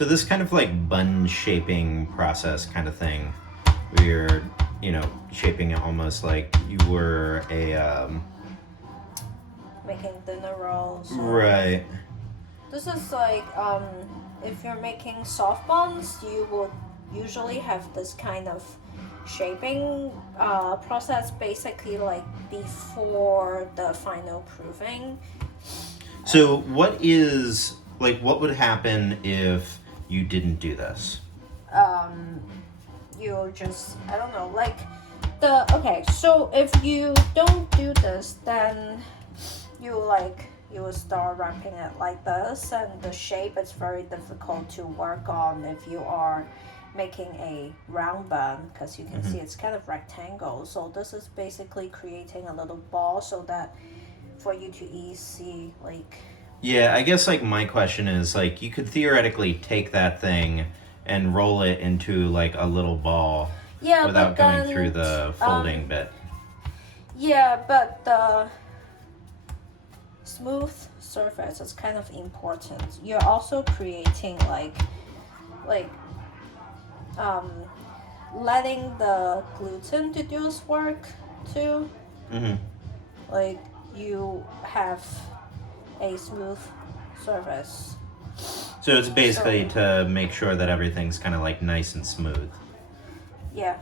So this kind of like bun shaping process kind of thing, where you're, you know, shaping it almost like you were a making dinner rolls. right. This is like if you're making soft buns, you would usually have this kind of shaping process basically like before the final proofing. So what would happen if you didn't do this? You just, I don't know, like okay, so if you don't do this, then you will start wrapping it like this, and the shape is very difficult to work on if you are making a round bun, because you can see it's kind of rectangle. So this is basically creating a little ball so that for you to easy like. Yeah, I guess like my question is like you could theoretically take that thing and roll it into like a little ball without going through the folding bit. Yeah, but the smooth surface is kind of important. You're also creating letting the gluten to do its work too. Like you have a smooth surface. So it's basically to make sure that everything's kind of like nice and smooth. Yeah.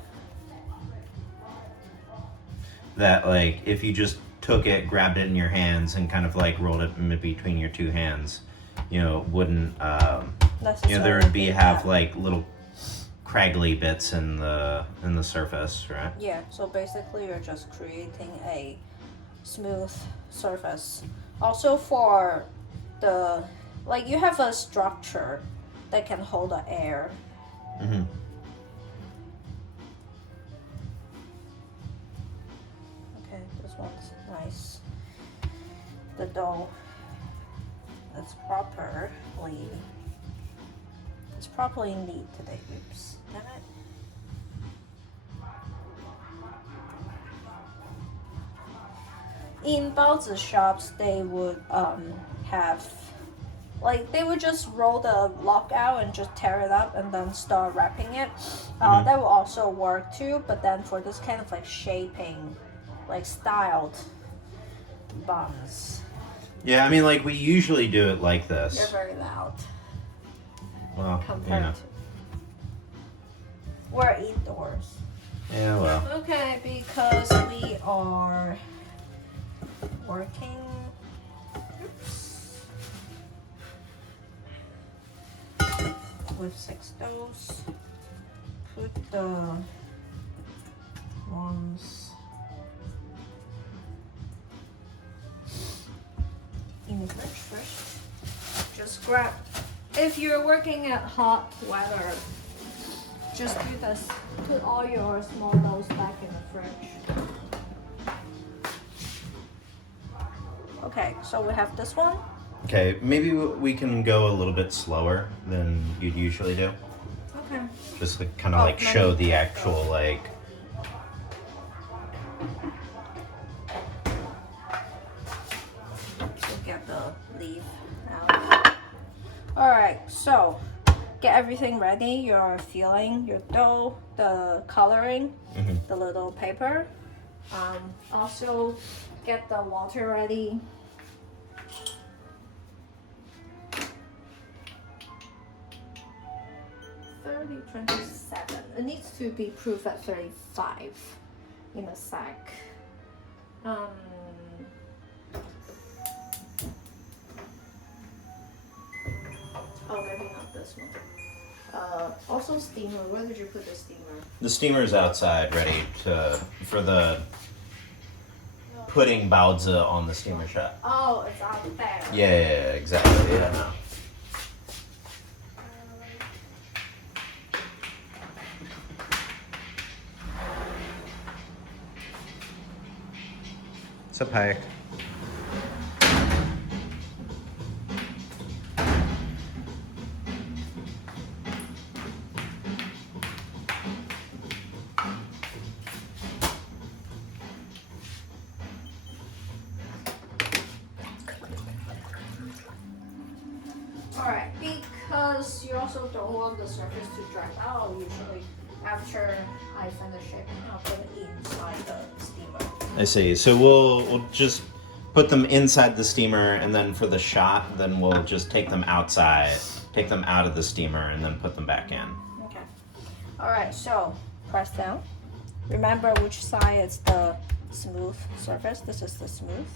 That like if you just took it, grabbed it in your hands, and kind of like rolled it in between your two hands, you know, it wouldn't you know, there would have like little craggly bits in the surface, right? Yeah, so basically you're just creating a smooth surface. Also for the, like you have a structure that can hold the air. Okay, this one's nice. The dough is properly knead today. Oops, damn it. In Baozi shops, they would have, like, they would just roll the lock out and just tear it up and then start wrapping it. That will also work too, but then for this kind of like shaping, like styled buns. Yeah, I mean, like we usually do it like this. You're very loud. Well, compared you know. to. We're indoors. Yeah, well. Okay, because we are working. Oops. With 6 doughs. Put the ones in the fridge first. Just grab. If you're working at hot weather, just do this. Put all your small doughs back in the fridge. Okay, so we have this one. Okay, maybe we can go a little bit slower than you'd usually do. Okay. Just to kind of like show the actual like. We'll get the leaf out. Alright, so get everything ready. Your filling, your dough, the coloring, the little paper. Also get the water ready. It needs to be proof at 35 in a sack. Oh, maybe not this one. Also steamer. Where did you put the steamer? The steamer's outside, ready for the putting baozi on the steamer shot. Oh, it's out there. Yeah, exactly. Yeah, no. What's up, Hayek? Alright, because because you also don't want the surface to dry out. Usually, after I finish it, I'll put it inside the steamer. I see. So we'll just put them inside the steamer, and then for the shot, then we'll just take them outside, take them out of the steamer, and then put them back in. Okay. All right. So press down. Remember which side is the smooth surface. This is the smooth.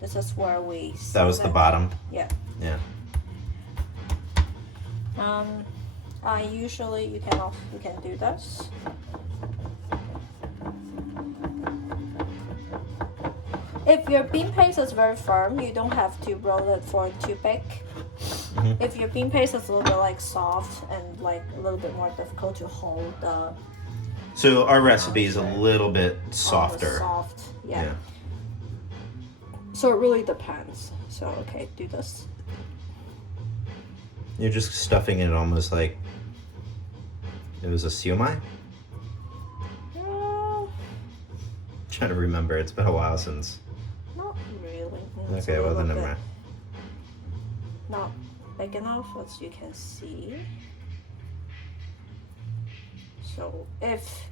This is where we. That was the bottom. Yeah. Yeah. Usually you can do this. If your bean paste is very firm, you don't have to roll it for too big. Mm-hmm. If your bean paste is a little bit like soft and like a little bit more difficult to hold the. So our recipe is a little bit softer. Soft, yeah. So it really depends. So okay, do this. You're just stuffing it almost like it was a siomai? Trying to remember. It's been a while since. Not really. Okay, well then never mind. Not big enough, as you can see. So if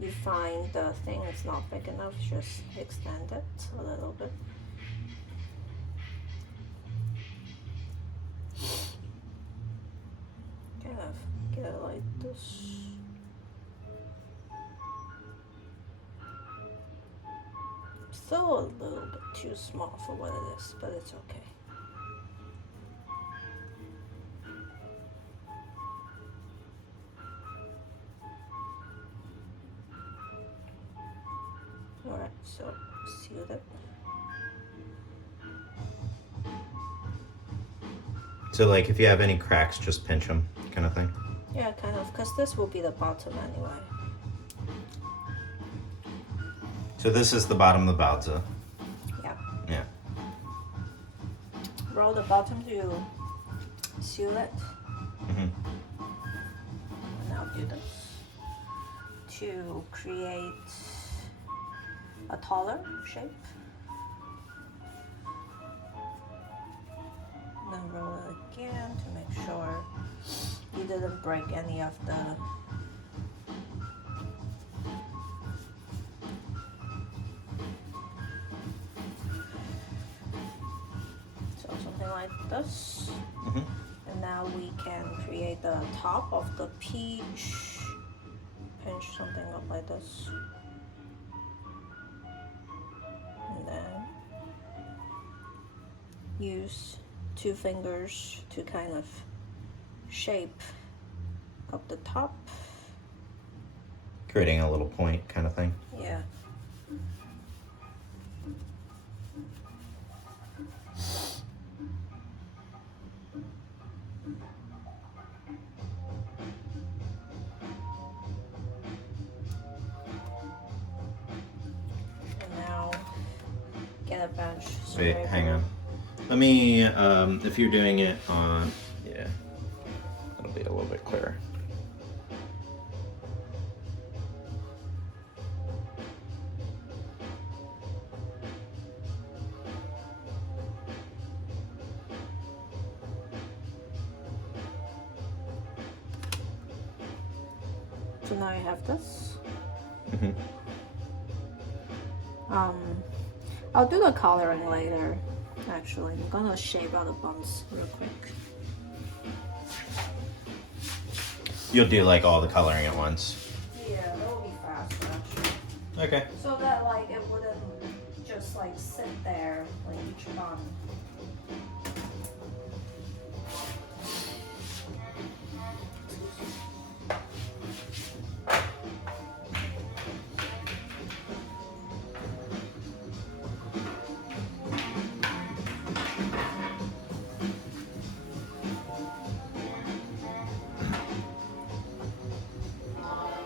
you find the thing is not big enough, just extend it a little bit. Kind of get it like this. Still a little bit too small for what it is, but it's okay. Alright, so seal it. So like if you have any cracks, just pinch them, kind of thing? Yeah, kind of, because this will be the bottom anyway. So this is the bottom of the baozi. Yeah. Yeah. Roll the bottom to seal it. Mm-hmm. And I'll do this to create a taller shape. And then roll it again to make sure you didn't break any of the something like this. Mm-hmm. And now we can create the top of the peach. Pinch something up like this. And then use 2 fingers to kind of shape up the top. Creating a little point kind of thing. Yeah. Get a bench. Wait, hang on. Let me, if you're doing it on, yeah, that'll be a little bit clearer. So now you have this. Mm-hmm. I'll do the coloring later. Actually, I'm gonna shape out the bumps real quick. You'll do like all the coloring at once. Yeah, that will be faster actually. Okay. So that like it wouldn't just like sit there like each bump.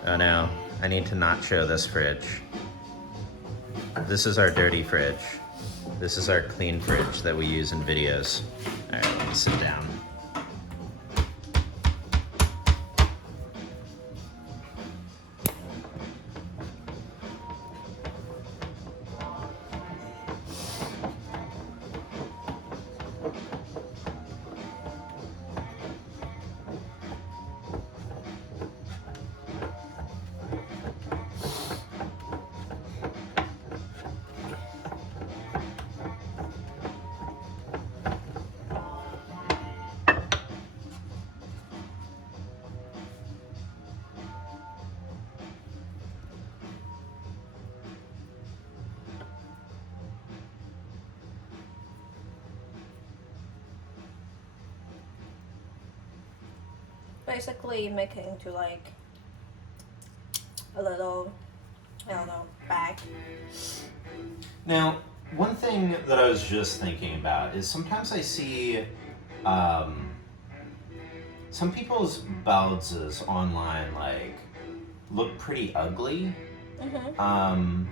Oh no, I need to not show this fridge. This is our dirty fridge. This is our clean fridge that we use in videos. All right, let me sit down. Basically, make it into like a little, I don't know, bag. Now, one thing that I was just thinking about is sometimes I see some people's baozis online like look pretty ugly. Mm-hmm.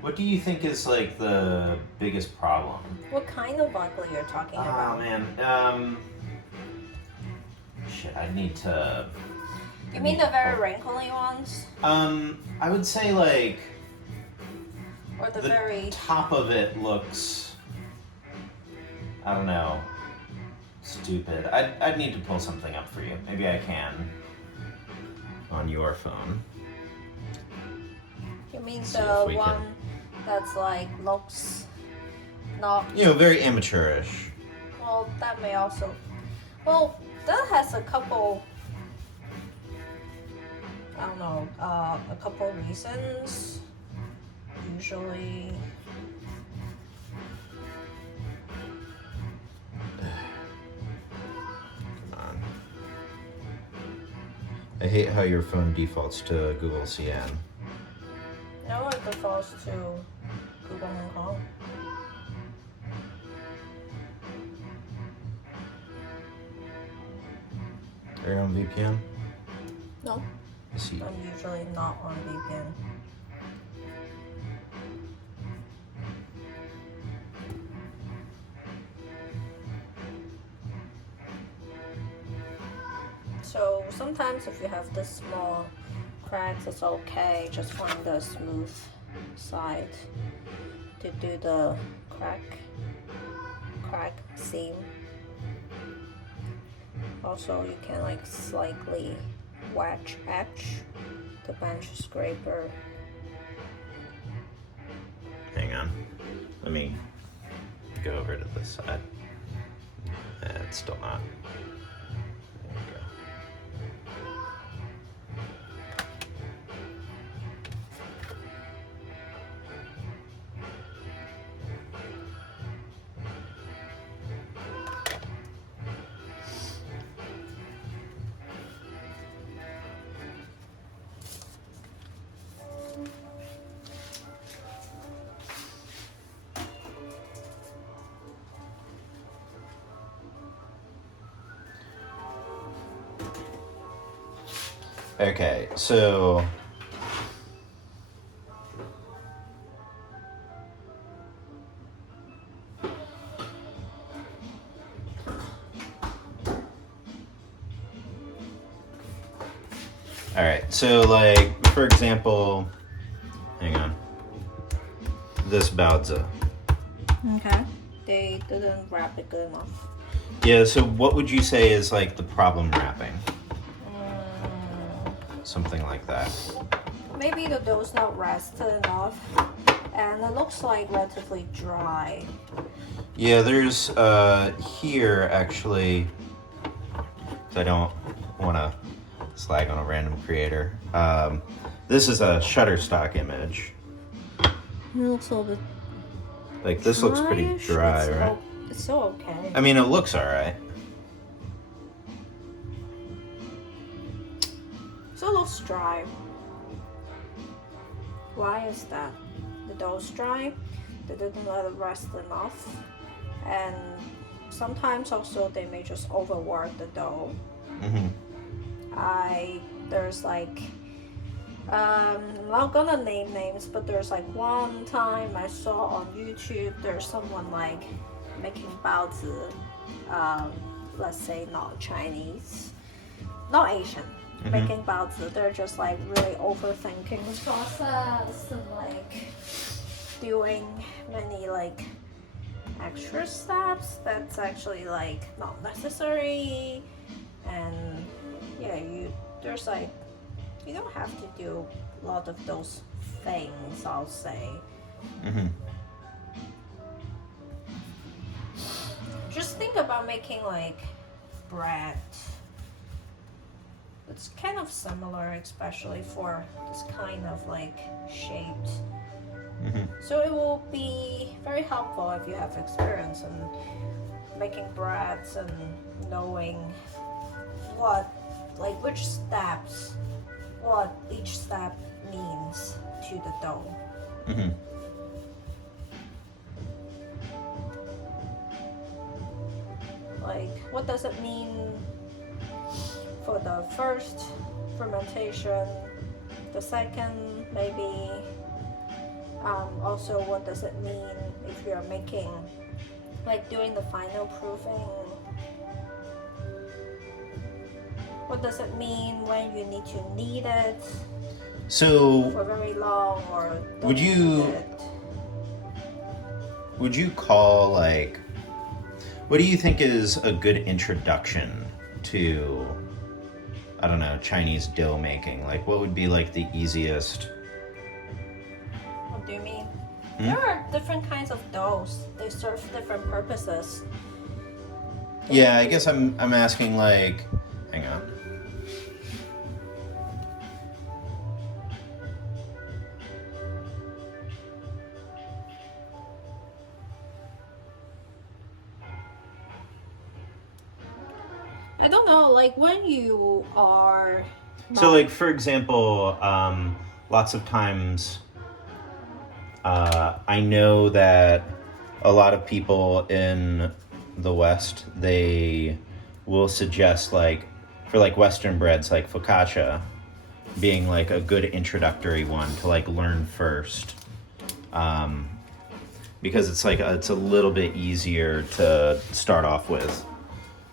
What do you think is like the biggest problem? What kind of ugly you're talking about? Oh man, shit, I need to. You mean the very wrinkly ones? I would say like Or the the very... top of it looks, I don't know, stupid. I'd need to pull something up for you. Maybe I can on your phone. You mean the one that's like looks not... You know, very amateurish. Well, that may also... Well, that has a couple... I don't know, a couple reasons. Usually... Come on. I hate how your phone defaults to Google CN. No, it defaults to Google Hong Kong. Are you on VPN? No, I see. I'm usually not on VPN. So sometimes if you have this small cracks, it's okay. Just find the smooth side to do the crack seam. Also, you can like slightly etch the bench scraper. Hang on. Let me go over to this side. It's still not. There we go. Okay, so all right, so like for example, hang on, this Baozi. Okay. They didn't wrap it good enough. Yeah, so what would you say is like the problem wrapping? Something like that. Maybe the dough's not rested enough, and it looks like relatively dry. Yeah, there's here actually. I don't want to slag on a random creator. This is a Shutterstock image. It looks a little bit. Like this looks pretty dry, right? It's so okay. I mean, it looks all right. So it looks dry. Why is that? The dough's dry. They didn't let it rest enough, and sometimes also they may just overwork the dough. Mm-hmm. There's like I'm not gonna name names, but there's like one time I saw on YouTube there's someone like making baozi, let's say not Chinese, not Asian, making baozi. They're just like really overthinking the process and like doing many like extra steps that's actually like not necessary. And yeah, there's like you don't have to do a lot of those things, I'll say. Just think about making like bread. It's kind of similar, especially for this kind of like shaped. So it will be very helpful if you have experience in making breads and knowing what like which steps, what each step means to the dough. Mm-hmm. Like, what does it mean for the first fermentation, the second maybe, also what does it mean if you're making, like doing the final proofing? What does it mean when you need to knead it So for very long, or would you call, like, what do you think is a good introduction to, I don't know, Chinese dough making? Like, what would be like the easiest? What do you mean? There are different kinds of doughs. They serve different purposes. Yeah, I guess I'm asking, like, hang on. I don't know, like when you are... So, like, for example, lots of times I know that a lot of people in the West, they will suggest, like, for like Western breads, like focaccia being like a good introductory one to like learn first, because it's like it's a little bit easier to start off with.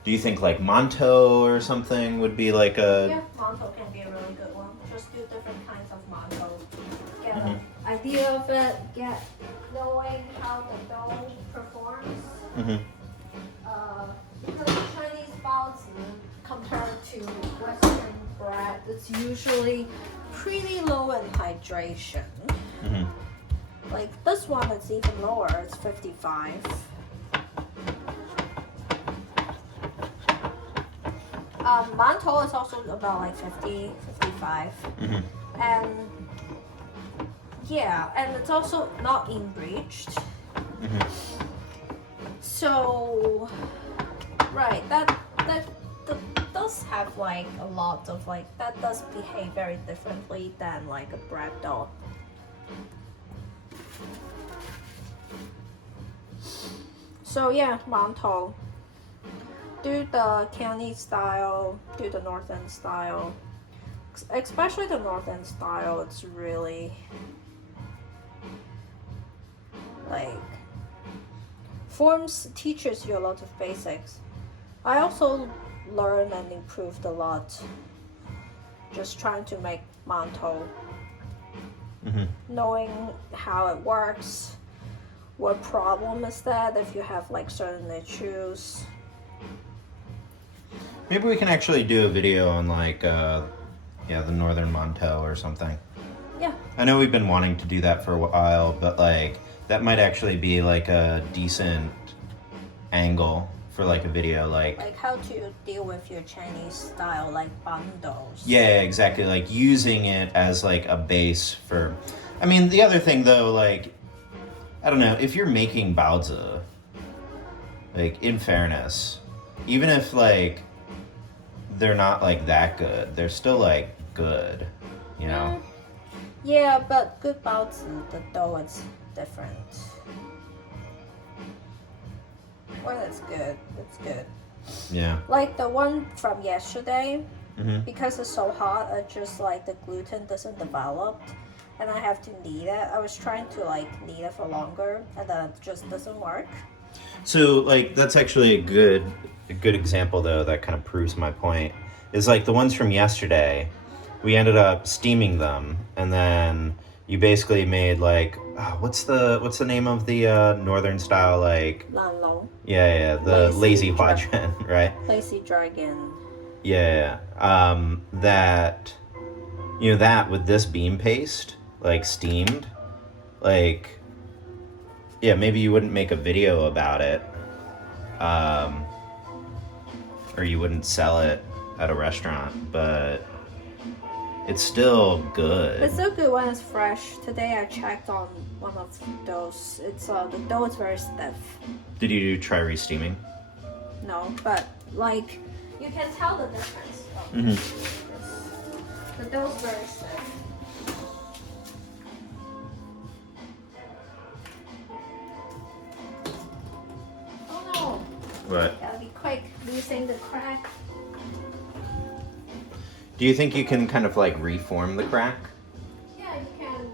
Do you think like mantou or something would be like a... Yeah, mantou can be a really good one. Just do different kinds of mantou. Get an idea of it, get knowing how the dough performs. Because Chinese baozi, compared to Western bread, it's usually pretty low in hydration. Like this one, it's even lower, it's 55. Mantou is also about like 50, 55. And yeah, and it's also not enriched. So, right, that does have like a lot of like, that does behave very differently than like a bread dough. So yeah, mantou. Do the Cantonese style, do the northern style. Especially the northern style, it's really like teaches you a lot of basics. I also learned and improved a lot just trying to make mantou. Knowing how it works, what problem is that if you have like certain issues. Maybe we can actually do a video on like, the northern mantou or something. Yeah. I know we've been wanting to do that for a while, but like that might actually be like a decent angle for like a video, like how to deal with your Chinese style like bundles. Yeah, exactly. Like using it as like a base for. I mean, the other thing though, like, I don't know, if you're making baozi, like, in fairness, even if like they're not like that good, they're still like good, you know? Yeah, but good baozi, the dough is different. Well, it's good. It's good. Yeah. Like the one from yesterday, because it's so hot, it just like the gluten doesn't develop, and I have to knead it. I was trying to like knead it for longer, and then it just doesn't work. So like that's actually a good example though that kind of proves my point. Is like the ones from yesterday, we ended up steaming them, and then you basically made like what's the name of the northern style, like Lan long. Yeah, the lazy huajun, right? Lazy dragon. Yeah. That, you know, that with this bean paste, like steamed, like, yeah, maybe you wouldn't make a video about it, or you wouldn't sell it at a restaurant, but it's still good. It's so good when it's fresh. Today I checked on one of those. It's the dough is very stiff. Did you try re-steaming? No, but like You can tell the difference. The dough's very stiff. Oh no! What? Gotta be quick, losing the crack. Do you think you can kind of like reform the crack? Yeah, you can.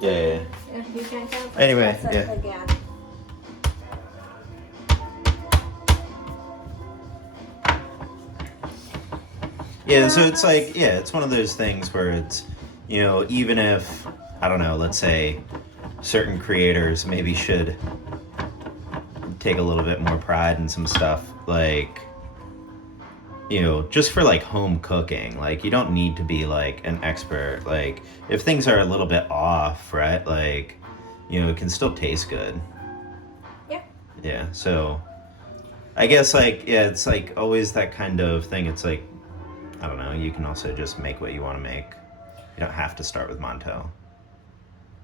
Yeah. Yeah, you can kind of Anyway, press it again. Yeah, so it's like, yeah, it's one of those things where it's, you know, even if, I don't know, let's say certain creators maybe should take a little bit more pride in some stuff, like, you know, just for like home cooking, like you don't need to be like an expert. Like if things are a little bit off, right, like, you know, it can still taste good. Yeah. Yeah, so I guess like, yeah, it's like always that kind of thing. It's like, I don't know, you can also just make what you want to make. You don't have to start with Monto.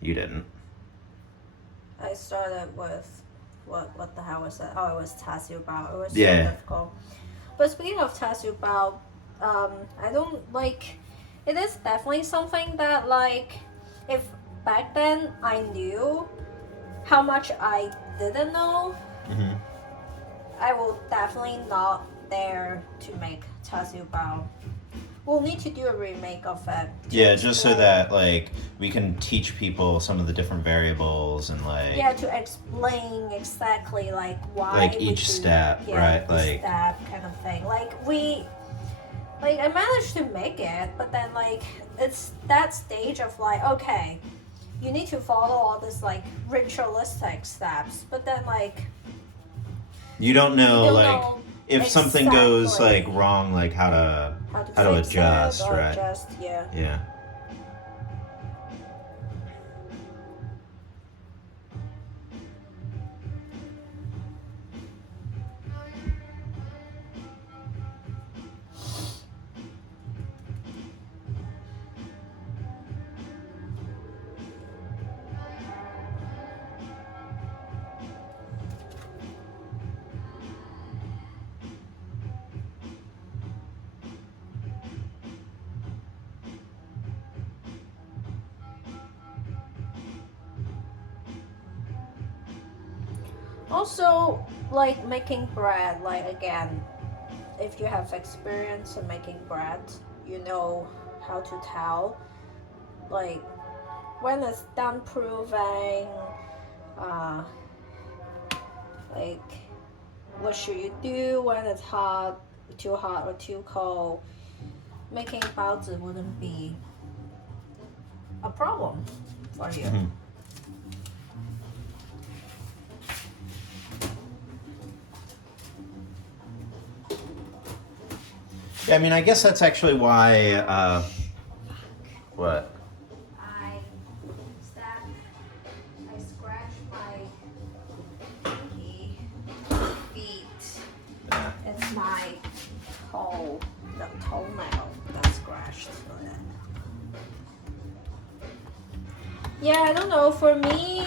You didn't. I started with, what the hell was that? Oh, it was Tasu Bao. It was so Yeah. difficult. But speaking of Tasu Bao, I don't like, it is definitely something that like, if back then I knew how much I didn't know, I will definitely not dare to make Tasu Bao. We'll need to do a remake of it. Yeah, just so that like we can teach people some of the different variables and like, yeah, to explain exactly like why like we each do, step, yeah, right? each Like step kind of thing. Like I managed to make it, but then like it's that stage of like, okay, you need to follow all this like ritualistic steps, but then like you don't know you don't like know if something goes exactly like wrong, like how to fix adjust, it or right? adjust, yeah. Yeah. Also, like making bread, like again, if you have experience in making bread, you know how to tell, like when it's done proving, like what should you do when it's hot or too cold. Making baozi wouldn't be a problem for you. Yeah, I mean, I guess that's actually why, what? I scratched my pinky feet. Yeah. It's my toenail that scratched. Yeah, I don't know. For me,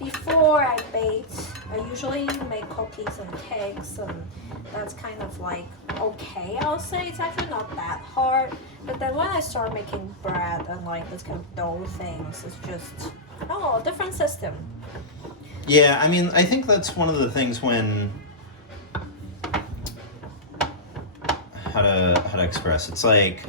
before I baked, I usually make cookies and cakes, and that's kind of like okay. I'll say it's actually not that hard. But then when I start making bread and like this kind of dough things, it's just a different system. Yeah, I mean, I think that's one of the things when how to express. It's like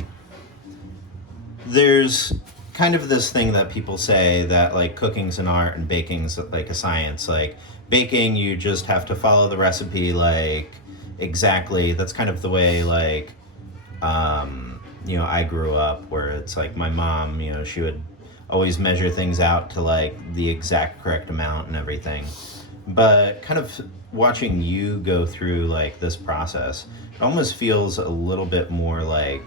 there's kind of this thing that people say that like cooking's an art and baking's like a science. Like baking, you just have to follow the recipe like exactly. That's kind of the way like you know, I grew up, where it's like my mom, you know, she would always measure things out to like the exact correct amount and everything. But kind of watching you go through like this process, it almost feels a little bit more like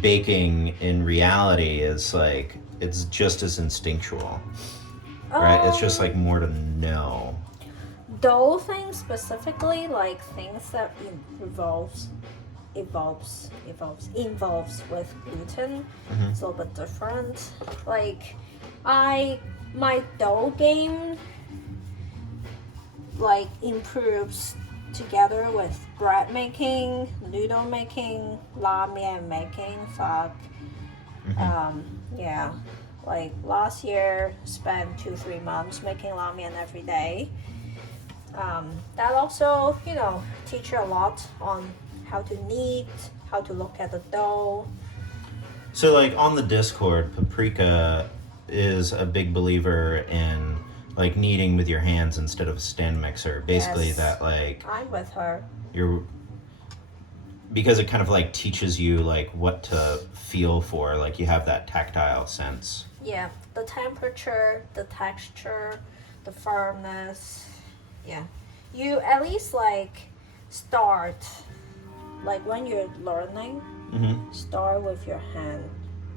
baking in reality is like it's just as instinctual, right? It's just like more to know. Dough things specifically, like things that involves with gluten, it's a little bit different. Like my dough game like improves together with bread making, noodle making, ramen making. Fuck. Yeah. Like last year, spent 2-3 months making ramen every day. That also, you know, teach you a lot on how to knead, how to look at the dough. So, like on the Discord, Paprika is a big believer in like kneading with your hands instead of a stand mixer. Basically, Yes. that like I'm with her. because it kind of like teaches you like what to feel for. Like you have that tactile sense. Yeah, the temperature, the texture, the firmness. Yeah, you at least like start like when you're learning. Start with your hand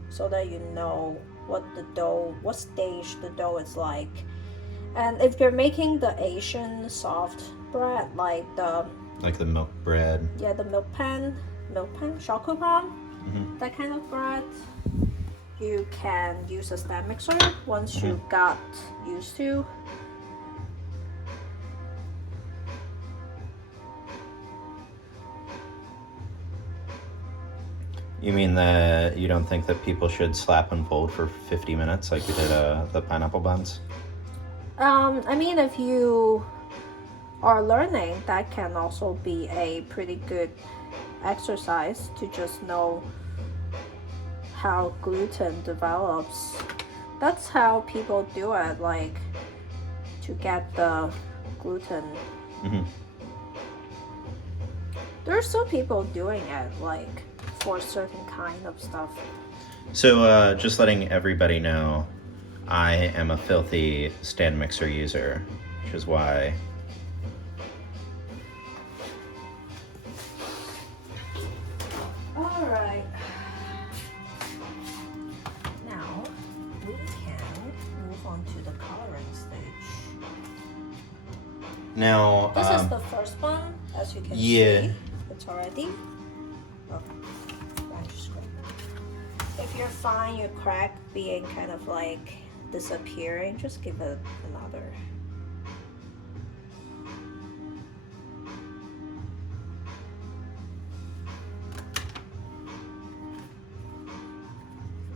so that you know what stage the dough is like. And if you're making the Asian soft bread, like the milk bread, the milk pan, shakupan, that kind of bread, you can use a stand mixer once you got used to. You mean that you don't think that people should slap and fold for 50 minutes like you did the pineapple buns? I mean, if you are learning, that can also be a pretty good exercise to just know how gluten develops. That's how people do it, like to get the gluten. There's still people doing it, like for certain kind of stuff. So, just letting everybody know, I am a filthy stand mixer user, which is why. All right. Now we can move on to the coloring stage. Now, this is the first one, as you can see. It's already. If you're fine, your crack being kind of like disappearing, just give it another.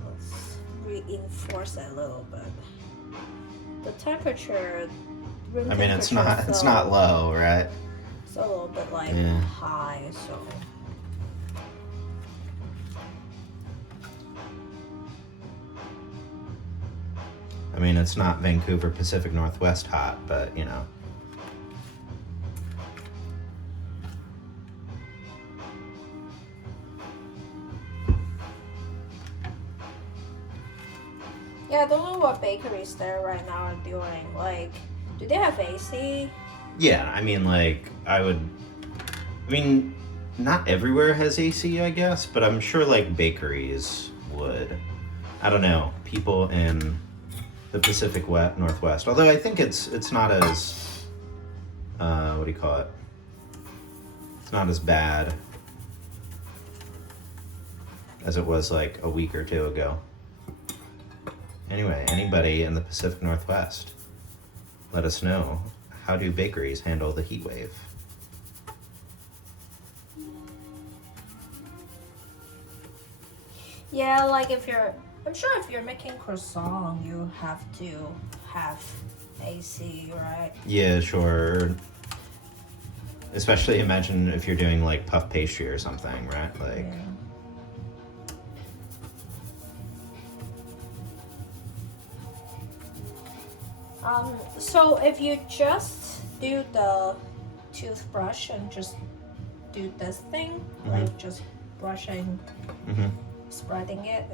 Let's reinforce it a little bit. The temperature. I mean, it's not low, right? It's a little bit like high, so. I mean, it's not Vancouver Pacific Northwest hot, but you know. Yeah, I don't know what bakeries there right now are doing. Like, do they have AC? Yeah, I mean, not everywhere has AC, I guess, but I'm sure like bakeries would. I don't know. People in the Pacific Northwest. Although I think it's not as what do you call it? It's not as bad as it was like a week or two ago. Anyway, anybody in the Pacific Northwest, let us know, how do bakeries handle the heat wave? Yeah, like I'm sure if you're making croissant, you have to have AC, right? Yeah, sure. Especially imagine if you're doing like puff pastry or something, right? Like. Yeah. So if you just do the toothbrush and just do this thing, like just brushing, spreading it,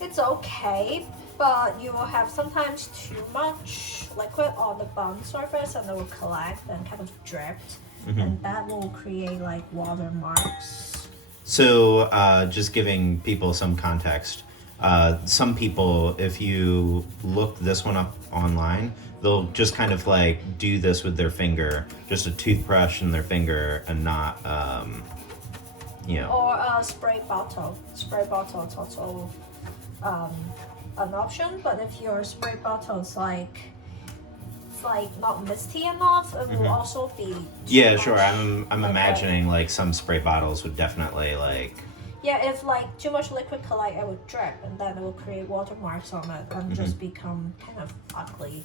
it's okay, but you will have sometimes too much liquid on the bun surface and it will collect and kind of dripped, and that will create like watermarks. So just giving people some context, some people, if you look this one up online, they'll just kind of like do this with their finger, just a toothbrush in their finger, and not, Or a spray bottle. Spray bottle is also an option, but if your spray bottle is like it's like not misty enough, it will also be Yeah, much, sure. I'm imagining like some spray bottles would definitely like. Yeah, if like too much liquid collide, it would drip, and then it will create watermarks on it and just become kind of ugly.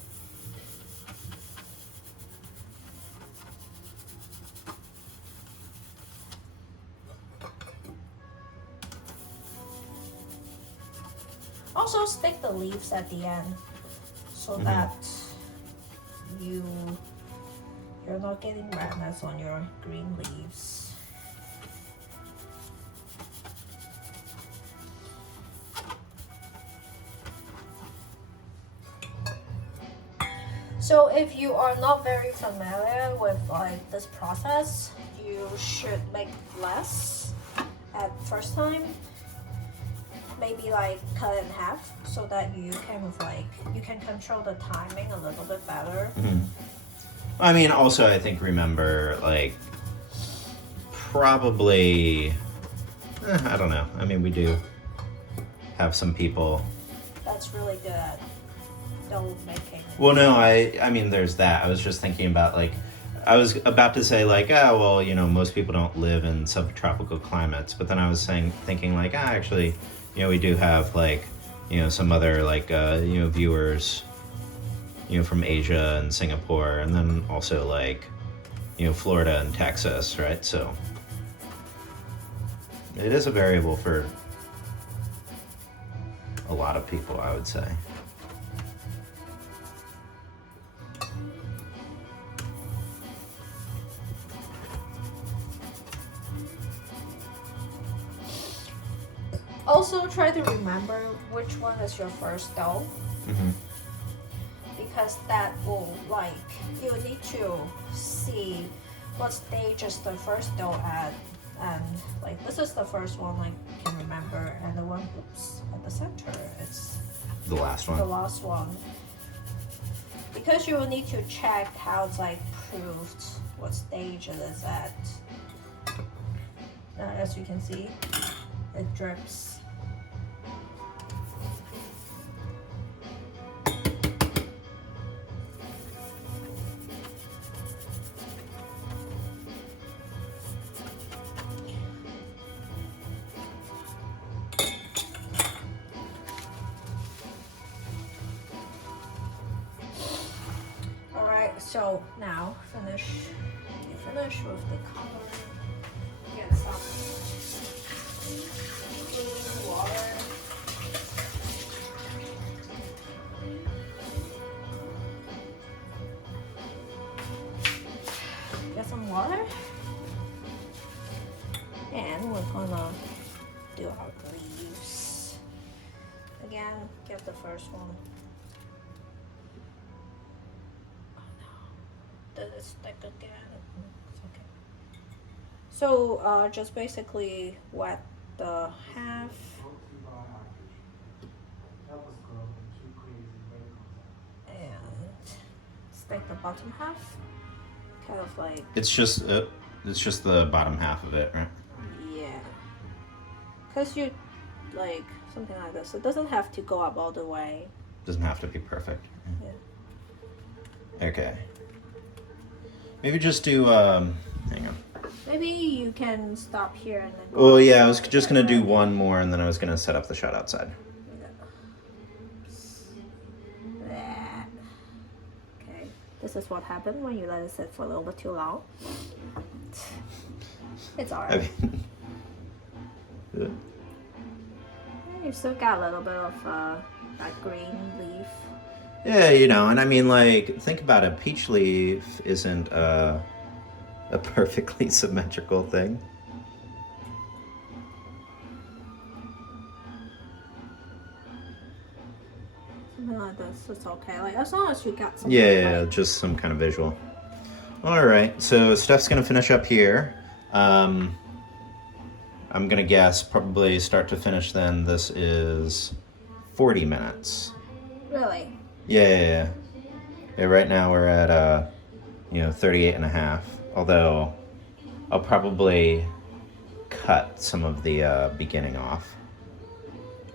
Also, stick the leaves at the end so that you're not getting redness on your green leaves. So if you are not very familiar with like this process, you should make less at first time. Maybe like cut it in half so that you kind of like you can control the timing a little bit better. I mean, also I think remember like probably I don't know. I mean, we do have some people That's really good at dough making. Well, no, I mean, there's that. I was just thinking about like, I was about to say like, oh, well, you know, most people don't live in subtropical climates, but then I was thinking like, actually, you know, we do have like, you know, some other like, you know, viewers, you know, from Asia and Singapore, and then also like, you know, Florida and Texas, right? So it is a variable for a lot of people, I would say. Also, try to remember which one is your first dough. Because that will, like, you need to see what stage is the first dough at. And, like, this is the first one I can remember. And the one, oops, at the center, it's the last one. The last one. Because you will need to check how it's, like, proofed, what stage it is at. As you can see, it drips. Alright, so now you finish with the color. Get some clean water. Get some water. And we're gonna do our leaves. Again, get the first one. Did it stick again? It's okay. So just basically wet the half. And stick the bottom half. Kind of like. It's just the bottom half of it, right? Yeah. Cause you like something like this. It doesn't have to go up all the way. Doesn't have to be perfect. Yeah. Okay. Maybe just do, hang on. Maybe you can stop here and then go. Oh yeah, I was just gonna do one more and then I was gonna set up the shot outside. Yeah. Okay, this is what happened when you let it sit for a little bit too long. It's alright. I mean, You still got a little bit of that green leaf. yeah, you know, and I mean, like, think about it. Peach leaf isn't a perfectly symmetrical thing. Something like this, it's okay. Like as long as you got something. Yeah, like, just some kind of visual. All right, so Steph's gonna finish up here. I'm gonna guess probably start to finish. Then this is 40 minutes. Really? Yeah. Right now we're at 38 and a half. Although I'll probably cut some of the beginning off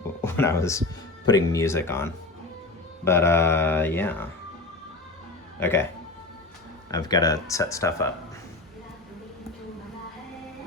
when I was putting music on. But yeah. Okay. I've got to set stuff up.